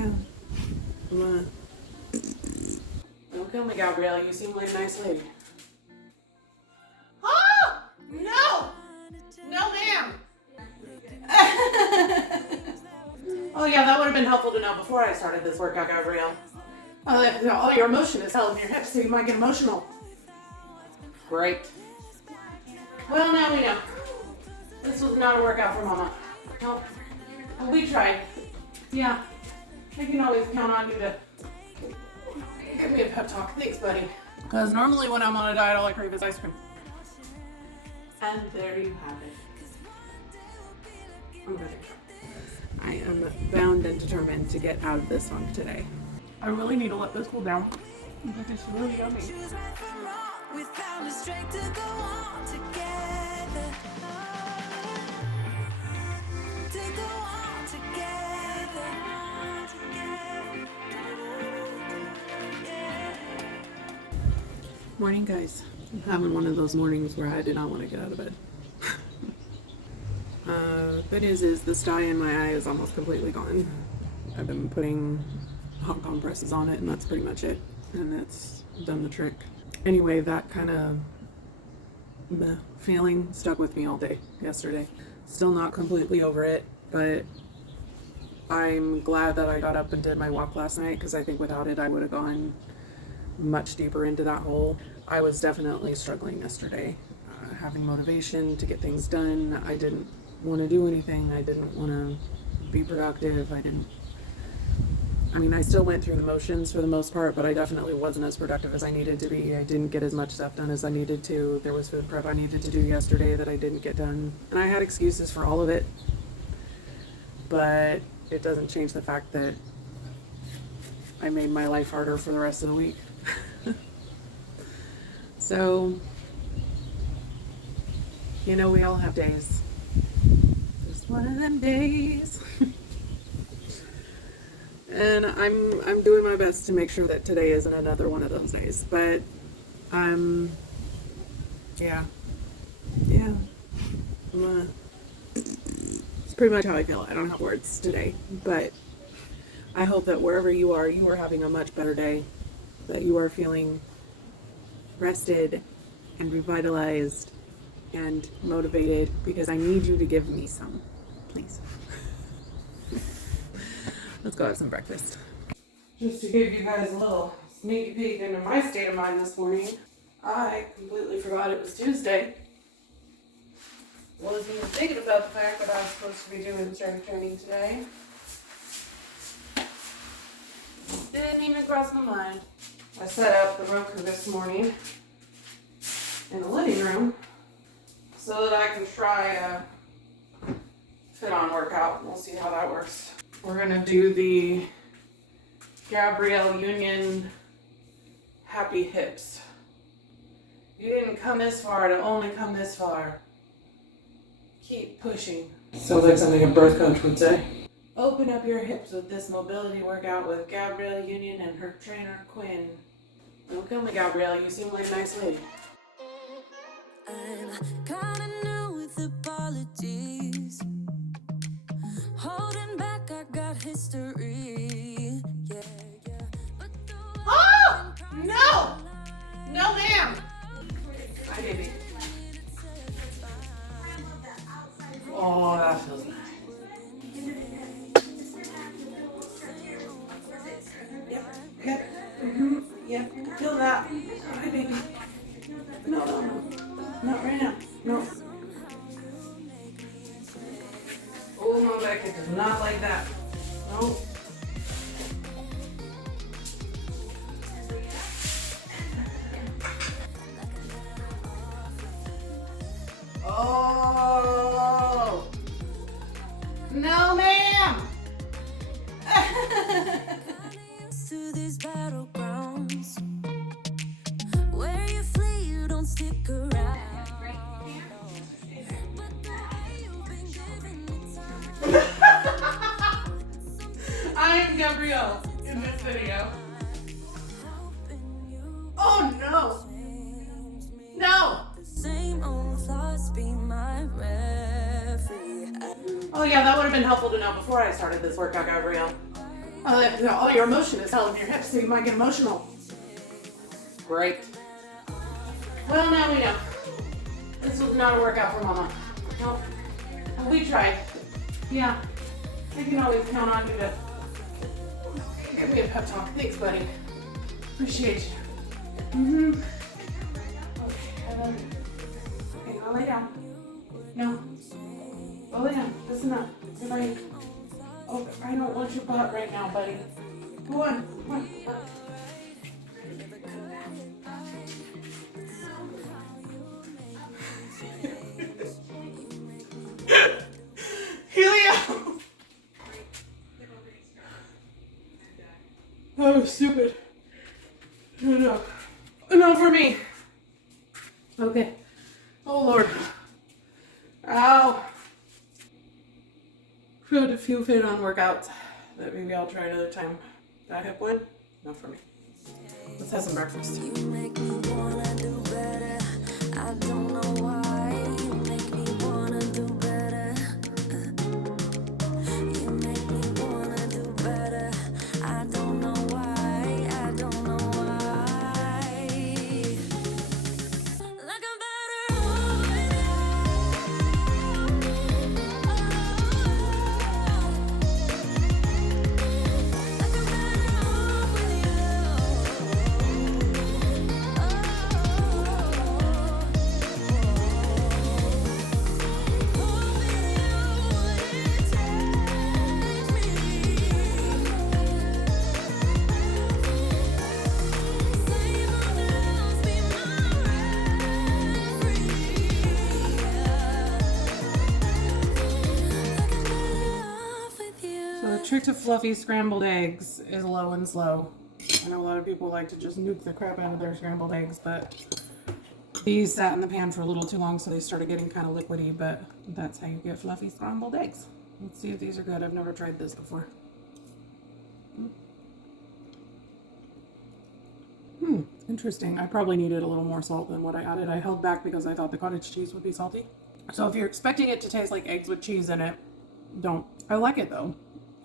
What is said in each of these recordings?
Yeah. Don't kill me, Gabrielle. You seem like a nice lady. Oh! No! No, ma'am! Oh, yeah, that would have been helpful to know before I started this workout, Gabrielle. All your emotion is held in your hips, so you might get emotional. Great. Well, now we know. This was not a workout for Mama. No. Well, we tried. Yeah. I can always count on you to give me a pep talk. Thanks, buddy. Because normally when I'm on a diet, all I crave is ice cream. And there you have it. I'm ready. I am bound and determined to get out of this funk today. I really need to let this cool down. But it's really yummy. We found the strength to go on together. To go on together. Morning, guys. I'm having one of those mornings where I do not want to get out of bed. Good news is the sty in my eye is almost completely gone. I've been putting hot compresses on it, and that's pretty much it. And that's done the trick. Anyway, that kind of feeling stuck with me all day yesterday. Still not completely over it, but I'm glad that I got up and did my walk last night, because I think without it I would have gone much deeper into that hole. I was definitely struggling yesterday, having motivation to get things done. I didn't want to do anything. I didn't want to be productive. I still went through the motions for the most part, but I definitely wasn't as productive as I needed to be. I didn't get as much stuff done as I needed to. There was food prep I needed to do yesterday that I didn't get done. And I had excuses for all of it, but it doesn't change the fact that I made my life harder for the rest of the week. So, we all have days. Just one of them days. And I'm doing my best to make sure that today isn't another one of those days. But it's pretty much how I feel. I don't have words today, but I hope that wherever you are having a much better day, that you are feeling rested and revitalized and motivated, because I need you to give me some, please. Let's go have some breakfast. Just to give you guys a little sneaky peek into my state of mind this morning, I completely forgot it was Tuesday. Wasn't even thinking about the fact that I was supposed to be doing strength training today. Didn't even cross my mind. I set up the Roku this morning in the living room so that I can try a fit-on workout. We'll see how that works. We're gonna do the Gabrielle Union Happy Hips. You didn't come this far to only come this far. Keep pushing. Sounds like something a birth coach would say. Open up your hips with this mobility workout with Gabrielle Union and her trainer Quinn. Don't kill me, Gabrielle. You seem like a nice lady. I'm kinda new with apologies. Holding back, I got history. Yeah. Oh! No! No, ma'am! Hi, baby. Oh, that feels nice. Yep. Yep. Feel that. Hi, baby. No. Not right now. No. Oh, no, Becky does not like that. No. Oh. No, ma'am. To these battlegrounds where you flee, you don't stick around. I'm Gabrielle in this video. Oh no! No! Same old thoughts be my referee. Oh yeah, that would have been helpful to know before I started this workout, Gabrielle. All your emotion is held in your hips, so you might get emotional. Great. Well, now we know. This was not a workout for Mama. No. We tried. Yeah. I can always count on you to give me a pep talk. Thanks, buddy. Appreciate you. Mm-hmm. Okay, now lay down. No. Go lay down. That's enough. Good night. Oh, I don't want your butt right now, buddy. Go on. Come on. Helio! That was stupid. No. Enough for me. Okay. Oh, Lord. Ow. Had a few fit on workouts that maybe I'll try another time. That hip one? Not for me. Let's have some breakfast. You make me wanna do better. I don't know why. You make me wanna do better. You make me wanna do better. I don't know why. I don't know why. Like I'm better off with Trick to fluffy scrambled eggs is low and slow. I know a lot of people like to just nuke the crap out of their scrambled eggs, but these sat in the pan for a little too long, so they started getting kind of liquidy, but that's how you get fluffy scrambled eggs. Let's see if these are good. I've never tried this before. Interesting. I probably needed a little more salt than what I added. I held back because I thought the cottage cheese would be salty. So if you're expecting it to taste like eggs with cheese in it, don't. I like it though.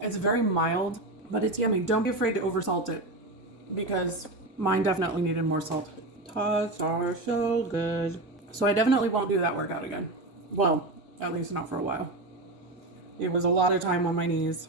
It's very mild, but it's yummy. Don't be afraid to oversalt it because mine definitely needed more salt. Tots are so good. So I definitely won't do that workout again. Well, at least not for a while. It was a lot of time on my knees.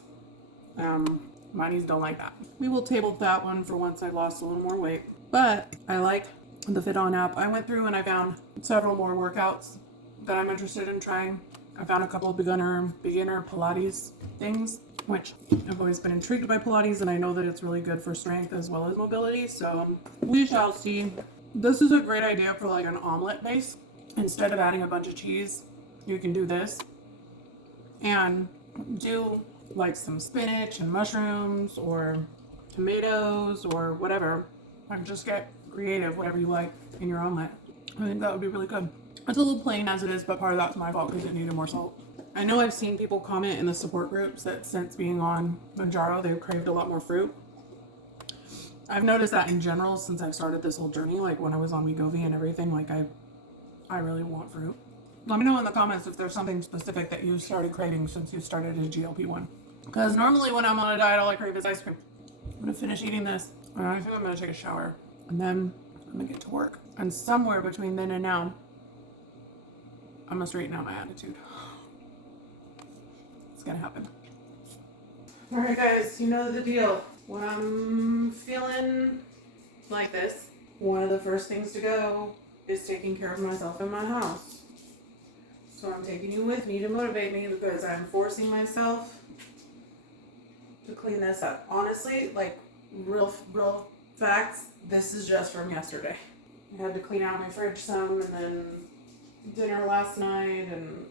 My knees don't like that. We will table that one for once I lost a little more weight. But I like the Fit On app. I went through and I found several more workouts that I'm interested in trying. I found a couple of beginner Pilates things, which I've always been intrigued by Pilates, and I know that it's really good for strength as well as mobility, so we shall see. This is a great idea for like an omelet base. Instead of adding a bunch of cheese, you can do this and do like some spinach and mushrooms or tomatoes or whatever, and just get creative, whatever you like in your omelet. I think that would be really good. It's a little plain as it is, but part of that's my fault because it needed more salt. I know I've seen people comment in the support groups that since being on Mounjaro, they've craved a lot more fruit. I've noticed that in general since I've started this whole journey, like when I was on Wegovy and everything, like I really want fruit. Let me know in the comments if there's something specific that you started craving since you started a GLP-1. Because normally when I'm on a diet, all I crave is ice cream. I'm going to finish eating this, and I think I'm going to take a shower, and then I'm going to get to work. And somewhere between then and now, I'm going to straighten out my attitude. It's going to happen. Alright guys, you know the deal. When I'm feeling like this, one of the first things to go is taking care of myself in my house. So I'm taking you with me to motivate me because I'm forcing myself to clean this up. Honestly, like real facts, this is just from yesterday. I had to clean out my fridge some and then dinner last night and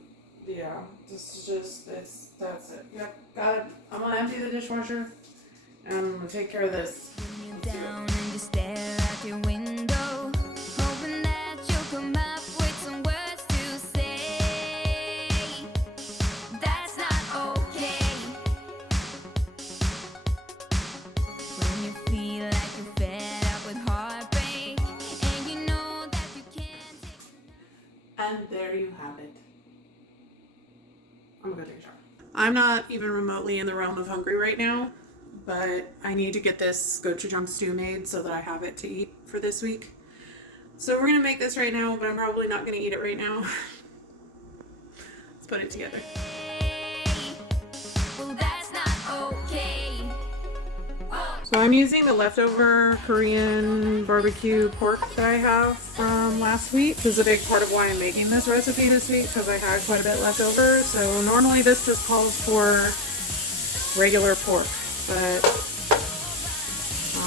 yeah, that's it. Yep, got it. I'm gonna empty the dishwasher and I'm gonna take care of this. you down and you stare out your window, hoping that you'll come up with some words to say. That's not okay. When you feel like you're fed up with heartbreak, and you know that you can't take. And there you have it. I'm gonna take a shower. I'm not even remotely in the realm of hungry right now, but I need to get this gochujang stew made so that I have it to eat for this week. So we're gonna make this right now, but I'm probably not gonna eat it right now. Let's put it together. Well, that's not okay. So I'm using the leftover Korean barbecue pork that I have from last week. This is a big part of why I'm making this recipe this week, because I had quite a bit left over. So normally this just calls for regular pork, but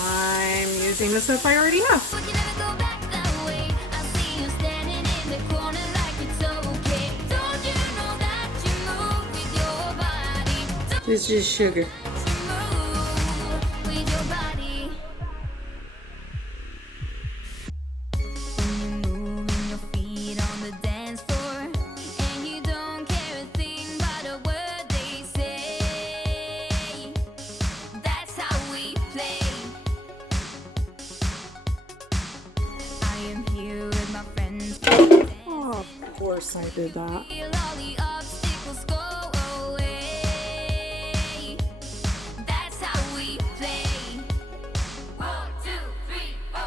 I'm using the stuff I already have. We can never go back that way. I see you standing in the corner like it's okay. Don't you know that you move with your body? This is sugar. Move with your body. When you're moving your feet on the dance floor, and you don't care a thing about a word they say. That's how we play. I am here with my friends. Oh, of course I did that. Feel all the obstacles go away. That's how we play. 1, 2, 3, 4.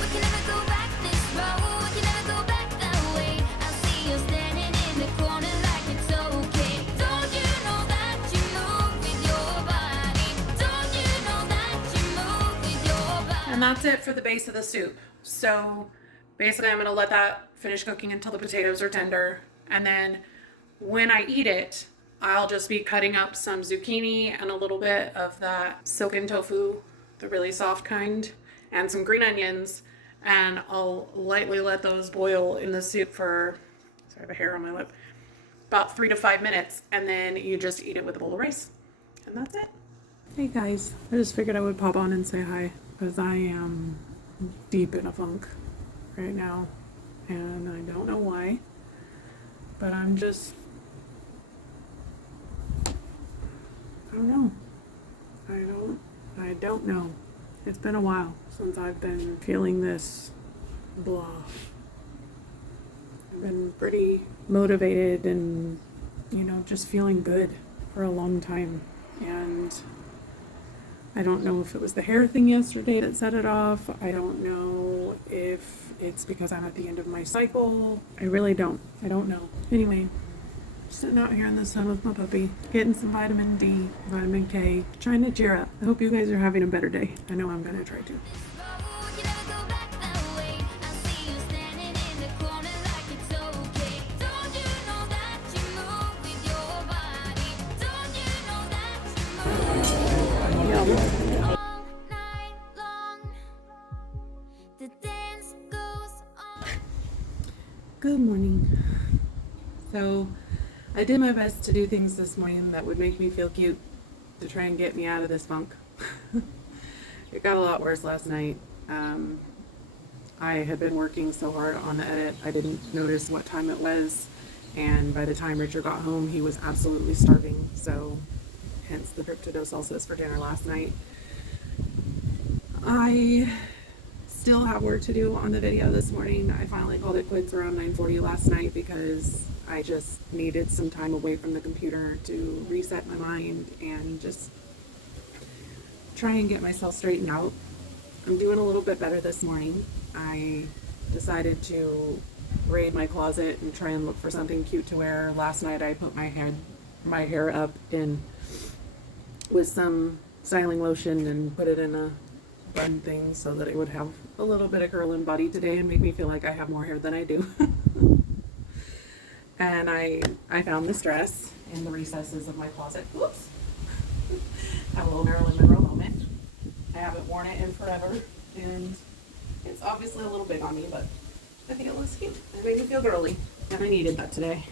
We can never go back this road. We can never go back that way. I see you standing in the corner like it's okay. Don't you know that you move with your body? Don't you know that you move with your body? And that's it for the base of the soup. So basically I'm gonna let that finish cooking until the potatoes are tender. And then when I eat it, I'll just be cutting up some zucchini and a little bit of that silken tofu, the really soft kind, and some green onions. And I'll lightly let those boil in the soup for, sorry, I have a hair on my lip, about 3 to 5 minutes. And then you just eat it with a bowl of rice. And that's it. Hey guys, I just figured I would pop on and say hi, because I am deep in a funk right now, and I don't know why, but I'm just, I don't know. I don't know. It's been a while since I've been feeling this blah. I've been pretty motivated and, just feeling good for a long time, and I don't know if it was the hair thing yesterday that set it off. I don't know if it's because I'm at the end of my cycle. I really don't. I don't know. Anyway, sitting out here in the sun with my puppy, getting some vitamin D, vitamin K, trying to cheer up. I hope you guys are having a better day. I know I'm going to try to. We can never go back that way. I see you standing in the corner like it's okay. Don't you know that you move with your body? Don't you know that you move Yum. all night long? The dance goes on. Good morning. So I did my best to do things this morning that would make me feel cute to try and get me out of this funk. It got a lot worse last night. I had been working so hard on the edit, I didn't notice what time it was. And by the time Richard got home, he was absolutely starving. So hence the trip to Dos Salsas for dinner last night. I still have work to do on the video this morning. I finally called it quits around 9:40 last night because I just needed some time away from the computer to reset my mind and just try and get myself straightened out. I'm doing a little bit better this morning. I decided to raid my closet and try and look for something cute to wear. Last night I put my hair up in with some styling lotion and put it in a bun thing so that it would have a little bit of curl and body today and make me feel like I have more hair than I do. And I found this dress in the recesses of my closet. Whoops. Had a little Marilyn Monroe moment. I haven't worn it in forever, and it's obviously a little big on me, but I think it looks cute. It made me feel girly, and I needed that today.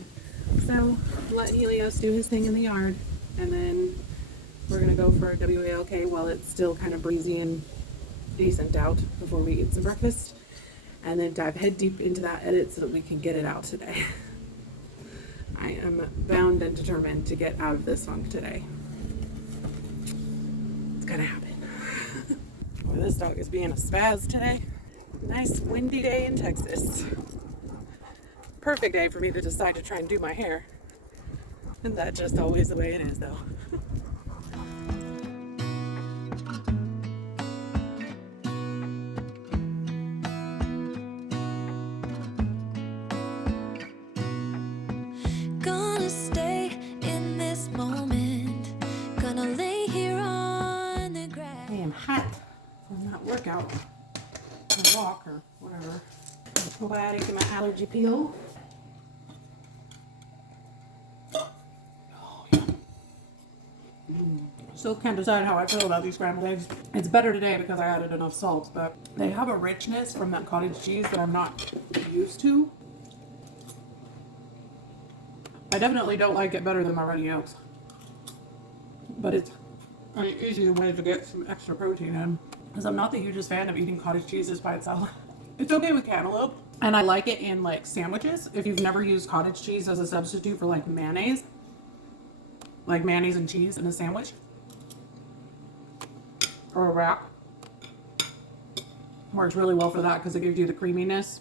So let Helios do his thing in the yard, and then we're gonna go for a WALK while it's still kind of breezy and decent out before we eat some breakfast, and then dive head deep into that edit so that we can get it out today. I am bound and determined to get out of this funk today. It's gonna happen. Boy, this dog is being a spaz today. Nice windy day in Texas. Perfect day for me to decide to try and do my hair. And that's just always the way it is, though. staying hot from that workout or walk or whatever. Probiotic and my allergy peel. Oh, yeah. Still can't decide how I feel about these scrambled eggs. It's better today because I added enough salt, but they have a richness from that cottage cheese that I'm not used to. I definitely don't like it better than my runny yolks, but it's an easy way to get some extra protein in, because I'm not the hugest fan of eating cottage cheeses by itself. It's okay with cantaloupe, and I like it in like sandwiches. If you've never used cottage cheese as a substitute for like mayonnaise and cheese in a sandwich or a wrap, works really well for that because it gives you the creaminess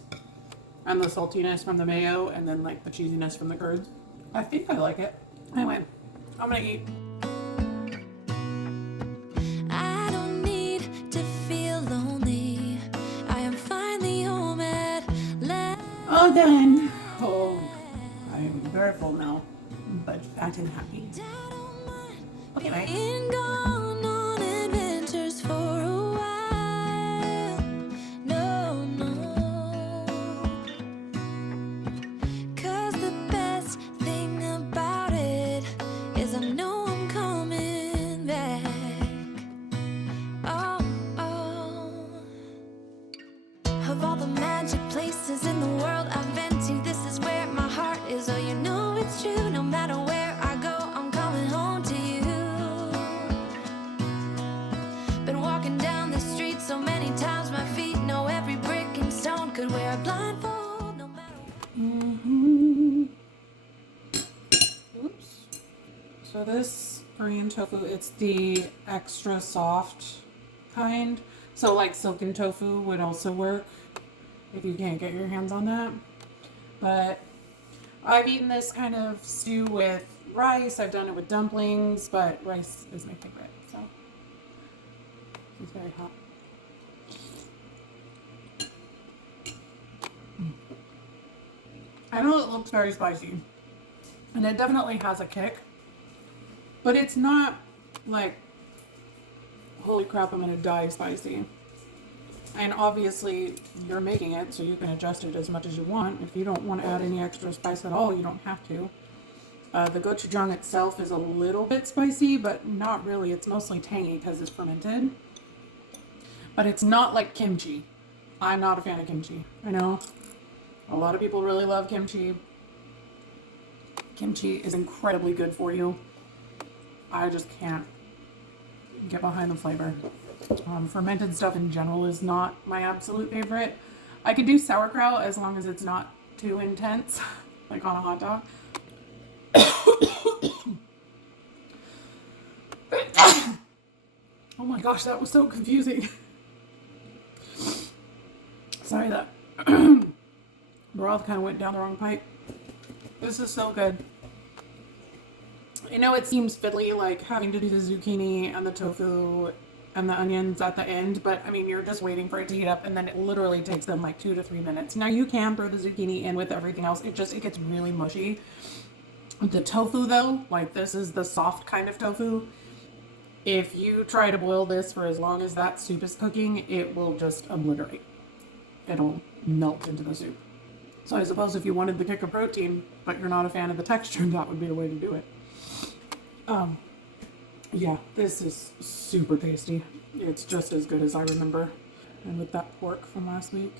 and the saltiness from the mayo and then like the cheesiness from the curds. I think I like it. Anyway, I'm gonna eat. I don't need to feel lonely. I am finally home at last. All done. Oh, I am very full now, but fat and happy. Okay, bye. Being gone on adventures for a while. No, no. 'Cause the best thing about it is I know I'm coming back. Oh, oh. Of all the magic places in the world I've been to, this is where my heart is. Oh, you know it's true. No matter where I go, I'm coming home to you. Been walking down the street so many times, my feet know every brick and stone. Could wear a blindfold no matter what. Oops. So this Korean tofu, it's the extra soft kind. So like silken tofu would also work if you can't get your hands on that. But I've eaten this kind of stew with rice. I've done it with dumplings, but rice is my favorite. So it's very hot. I know it looks very spicy, and it definitely has a kick, but it's not like, holy crap, I'm gonna die spicy. And obviously you're making it, so you can adjust it as much as you want. If you don't want to add any extra spice at all, you don't have to. The gochujang itself is a little bit spicy, but not really. It's mostly tangy because it's fermented. But it's not like kimchi. I'm not a fan of kimchi. I know a lot of people really love kimchi. Kimchi is incredibly good for you. I just can't get behind the flavor. Fermented stuff in general is not my absolute favorite. I could do sauerkraut as long as it's not too intense, like on a hot dog. Oh my gosh, that was so confusing. Sorry, that broth kind of went down the wrong pipe. This is so good. I know it seems fiddly, like having to do the zucchini and the tofu and the onions at the end, but I mean, you're just waiting for it to heat up, and then it literally takes them like 2 to 3 minutes. Now you can throw the zucchini in with everything else. It gets really mushy. The tofu though, like this is the soft kind of tofu. If you try to boil this for as long as that soup is cooking, it will just obliterate. It'll melt into the soup. So I suppose if you wanted the kick of protein, but you're not a fan of the texture, that would be a way to do it. Yeah, this is super tasty. It's just as good as I remember. And with that pork from last week.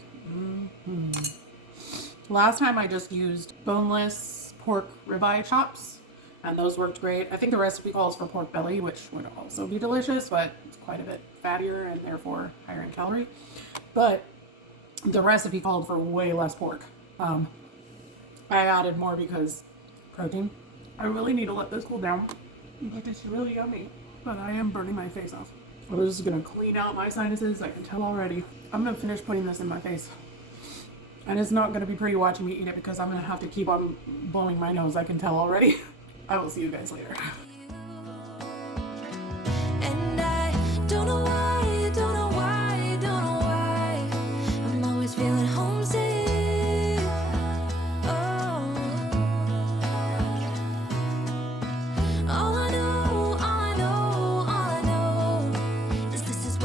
Last time I just used boneless pork ribeye chops, and those worked great. I think the recipe calls for pork belly, which would also be delicious, but it's quite a bit fattier and therefore higher in calorie. But the recipe called for way less pork. I added more because protein. I really need to let this cool down. But it's really yummy. But I am burning my face off. I was just gonna clean out my sinuses. I can tell already. I'm gonna finish putting this in my face. And it's not gonna be pretty watching me eat it because I'm gonna have to keep on blowing my nose. I can tell already. I will see you guys later. And I don't know why, don't know why, don't know why I'm always feeling homesick. Oh, all I know is this is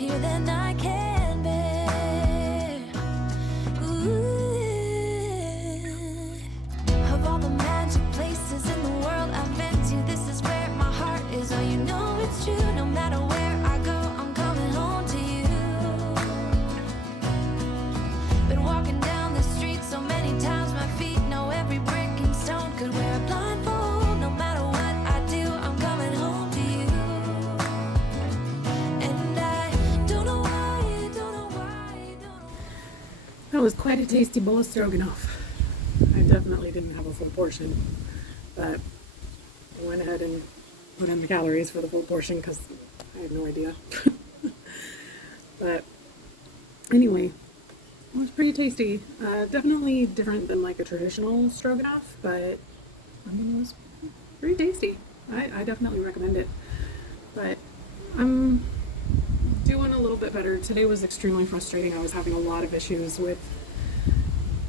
here than I can bear. Ooh. Of all the magic places in the world I've been to, this is where my heart is. Oh, you know it's true. No matter where I go, I'm coming home to you. Been walking down the street so many times, my feet know every brick and stone. Could wear a blindfold. No matter what I do, I'm coming home to you. And I don't know why, don't know why, don't know. That was quite a tasty bowl of stroganoff. I definitely didn't have a full portion, but I went ahead and put in the calories for the full portion because I had no idea. But anyway, it was pretty tasty. Definitely different than like a traditional stroganoff, but I mean, it was pretty tasty. I definitely recommend it. But I'm doing a little bit better. Today was extremely frustrating. I was having a lot of issues with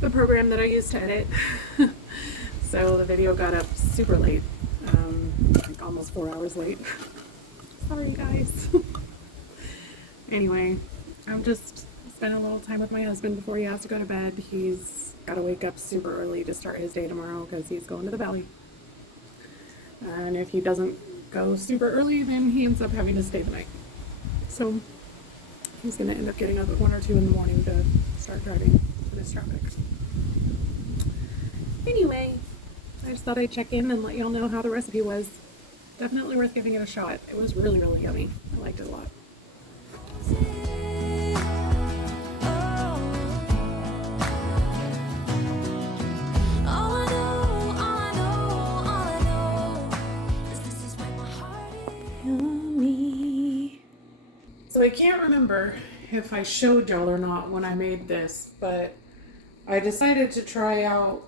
the program that I use to edit. So the video got up super late, like almost 4 hours late. Sorry guys. Anyway, I've just spent a little time with my husband before he has to go to bed. He's got to wake up super early to start his day tomorrow because he's going to the valley. And if he doesn't go super early, then he ends up having to stay the night. So he's going to end up getting up at 1 or 2 in the morning to start driving in this traffic. Anyway, I just thought I'd check in and let y'all know how the recipe was. Definitely worth giving it a shot. It was really, really yummy. I liked it a lot. Yummy. So I can't remember if I showed y'all or not when I made this, but I decided to try out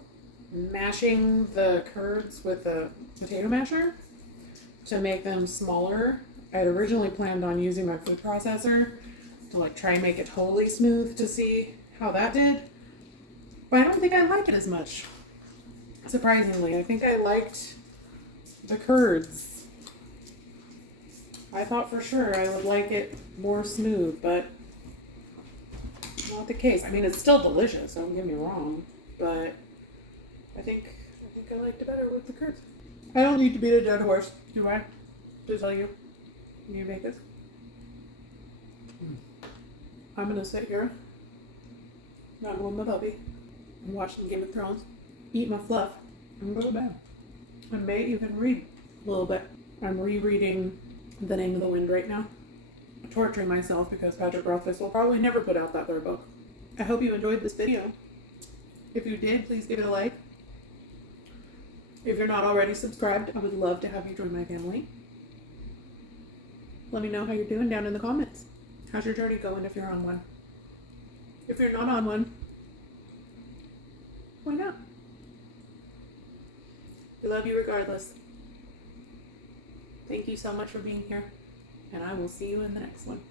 mashing the curds with a potato masher to make them smaller. I had originally planned on using my food processor to like try and make it totally smooth to see how that did, but I don't think I liked it as much. Surprisingly, I think I liked the curds. I thought for sure I would like it more smooth, but not the case. I mean, it's still delicious, don't get me wrong, but I think I liked it better with the curds. I don't need to beat a dead horse, do I? To tell you to make this. I'm gonna sit here, not with my puppy, and watch some Game of Thrones, eat my fluff, and go to bed. I may even read a little bit. I'm rereading The Name of the Wind right now. I'm torturing myself because Patrick Rothfuss will probably never put out that third book. I hope you enjoyed this video. If you did, please give it a like. If you're not already subscribed, I would love to have you join my family. Let me know how you're doing down in the comments. How's your journey going if you're on one? If you're not on one, why not? I love you regardless. Thank you so much for being here, and I will see you in the next one.